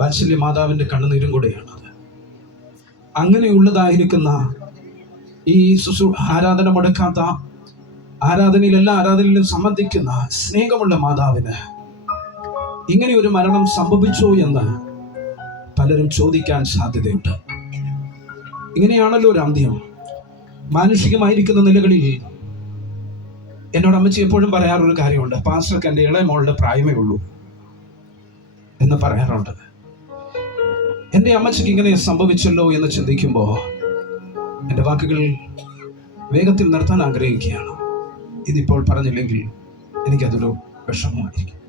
വാത്സല്യ മാതാവിന്റെ കണ്ണുനീരും കൂടെയാണത്. അങ്ങനെയുള്ളതായിരിക്കുന്ന ഈ ശുശ്രൂ ആരാധന മുടക്കാത്ത ആരാധനയിൽ എല്ലാ ആരാധനയിലും സംബന്ധിക്കുന്ന സ്നേഹമുള്ള മാതാവിന് ഇങ്ങനെ ഒരു മരണം സംഭവിച്ചോ എന്ന് പലരും ചോദിക്കാൻ സാധ്യതയുണ്ട്. ഇങ്ങനെയാണല്ലോ ഒരു അന്ത്യം. മാനുഷികമായിരിക്കുന്ന നിലകളിൽ എന്നോട് അമ്മച്ചി എപ്പോഴും പറയാറൊരു കാര്യമുണ്ട്. പാസ്റ്റർക്ക് എന്റെ ഇളയ മോളുടെ പ്രായമേ ഉള്ളൂ എന്ന് പറയാറുണ്ട്. എന്റെ അമ്മച്ചയ്ക്ക് ഇങ്ങനെ സംഭവിച്ചല്ലോ എന്ന് ചിന്തിക്കുമ്പോൾ എന്റെ വാക്കുകൾ വേഗത്തിൽ നിർത്താൻ ആഗ്രഹിക്കുകയാണ്. ഇതിപ്പോൾ പറഞ്ഞില്ലെങ്കിൽ എനിക്കതൊരു വിഷമമായിരിക്കും.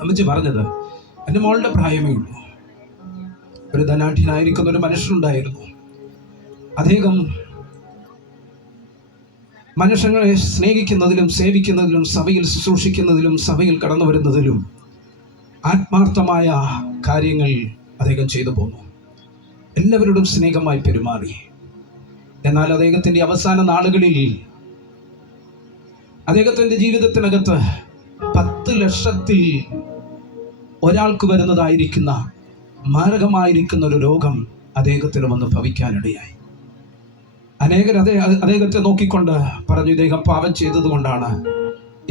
അമ്മച്ചി പറഞ്ഞത് എന്റെ മോളുടെ പ്രായമേ ഉള്ളൂ. ഒരു ധനാഠ്യനായിരിക്കുന്ന ഒരു മനുഷ്യനുണ്ടായിരുന്നു. അദ്ദേഹം മനുഷ്യങ്ങളെ സ്നേഹിക്കുന്നതിലും സേവിക്കുന്നതിലും സഭയിൽ ശുശ്രൂഷിക്കുന്നതിലും സഭയിൽ കടന്നു വരുന്നതിലും ആത്മാർത്ഥമായ കാര്യങ്ങൾ അദ്ദേഹം ചെയ്തു പോന്നു. എല്ലാവരോടും സ്നേഹമായി പെരുമാറി. എന്നാൽ അദ്ദേഹത്തിന്റെ അവസാന നാളുകളിൽ അദ്ദേഹത്തിന്റെ ജീവിതത്തിനകത്ത് പത്ത് ലക്ഷത്തിൽ ഒരാൾക്ക് വരുന്നതായിരിക്കുന്ന മാരകമായിരിക്കുന്ന ഒരു രോഗം അദ്ദേഹത്തിന് വന്ന് ഭവിക്കാനിടയായി. അനേകർ അതേ അദ്ദേഹത്തെ നോക്കിക്കൊണ്ട് പറഞ്ഞു ഇദ്ദേഹം പാപം ചെയ്തതുകൊണ്ടാണ്.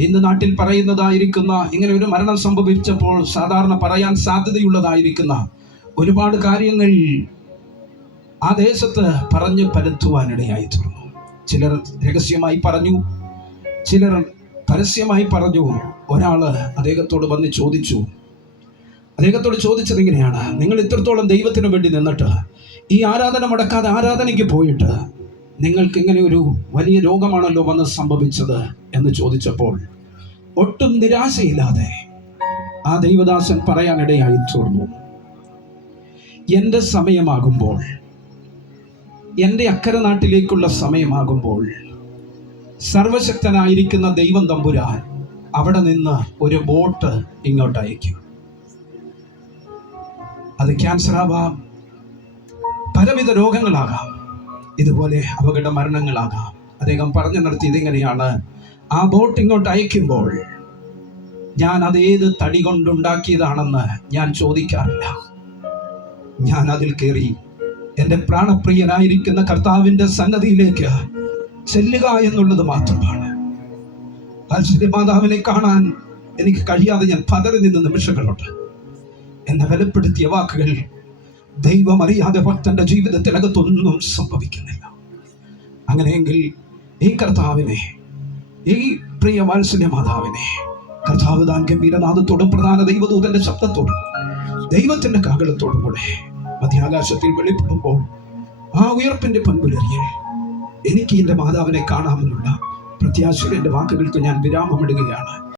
ഇന്ന് നാട്ടിൽ പറയുന്നതായിരിക്കുന്ന ഇങ്ങനെ ഒരു മരണം സംഭവിച്ചപ്പോൾ സാധാരണ പറയാൻ സാധ്യതയുള്ളതായിരിക്കുന്ന ഒരുപാട് കാര്യങ്ങൾ ആ ദേശത്ത് പറഞ്ഞു പരത്തുവാനിടയായി തീർന്നു. ചിലർ രഹസ്യമായി പറഞ്ഞു ചിലർ പരസ്യമായി പറഞ്ഞു. ഒരാൾ അദ്ദേഹത്തോട് വന്ന് ചോദിച്ചു അദ്ദേഹത്തോട് ചോദിച്ചത് ഇങ്ങനെയാണ് നിങ്ങൾ ഇത്രത്തോളം ദൈവത്തിന് വേണ്ടി നിന്നിട്ട് ഈ ആരാധന മുടക്കാതെ ആരാധനയ്ക്ക് പോയിട്ട് നിങ്ങൾക്ക് ഇങ്ങനെ ഒരു വലിയ രോഗമാണല്ലോ വന്ന് സംഭവിച്ചത്? എന്ന് ചോദിച്ചപ്പോൾ ഒട്ടും നിരാശയില്ലാതെ ആ ദൈവദാസൻ പറയാനിടയായി തീർന്നു. എന്റെ സമയമാകുമ്പോൾ എന്റെ അക്കരെ നാട്ടിലേക്കുള്ള സമയമാകുമ്പോൾ സർവശക്തനായിരിക്കുന്ന ദൈവം തമ്പുരാൻ അവിടെ നിന്ന് ഒരു ബോട്ട് ഇങ്ങോട്ട് അയക്കും. അത് ക്യാൻസർ ആവാം പലവിധ രോഗങ്ങളാകാം ഇതുപോലെ അപകട മരണങ്ങളാകാം. അദ്ദേഹം പറഞ്ഞു നിർത്തിയത് എങ്ങനെയാണ് ആ ബോട്ട് ഇങ്ങോട്ട് അയക്കുമ്പോൾ ഞാൻ അതേത് തടി കൊണ്ടുണ്ടാക്കിയതാണെന്ന് ഞാൻ ചോദിക്കാറില്ല. ഞാൻ അതിൽ കയറി എന്റെ പ്രാണപ്രിയനായിരിക്കുന്ന കർത്താവിന്റെ സന്നദ്ധിയിലേക്ക് ചെല്ലുക എന്നുള്ളത് മാത്രമാണ്. വാത്സല്യ മാതാവിനെ കാണാൻ എനിക്ക് കഴിയാതെ ഞാൻ പതറി നിന്ന നിമിഷങ്ങളുണ്ട്. എന്നെ വിലപ്പെടുത്തിയ വാക്കുകൾ ദൈവം അറിയാതെ ഭക്തന്റെ ജീവിതത്തിനകത്തൊന്നും സംഭവിക്കുന്നില്ല. അങ്ങനെയെങ്കിൽ ഈ കർത്താവിനെ ഈ പ്രിയ വാത്സല്യ മാതാവിനെ കർത്താവ് താൻ ഗംഭീരനാഥത്തോടും പ്രധാന ദൈവദൂതന്റെ ശബ്ദത്തോടും ദൈവത്തിന്റെ കാകളത്തോടും കൂടെ മധ്യാകാശത്തിൽ വെളിപ്പെടുമ്പോൾ ആ ഉയർപ്പിന്റെ പൻപുലരിയിൽ എനിക്ക് എന്റെ മാതാവിനെ കാണാമെന്നുള്ള പ്രത്യാശയുടെ വാക്കുകൾക്ക് ഞാൻ വിരാമമിടുകയാണ്.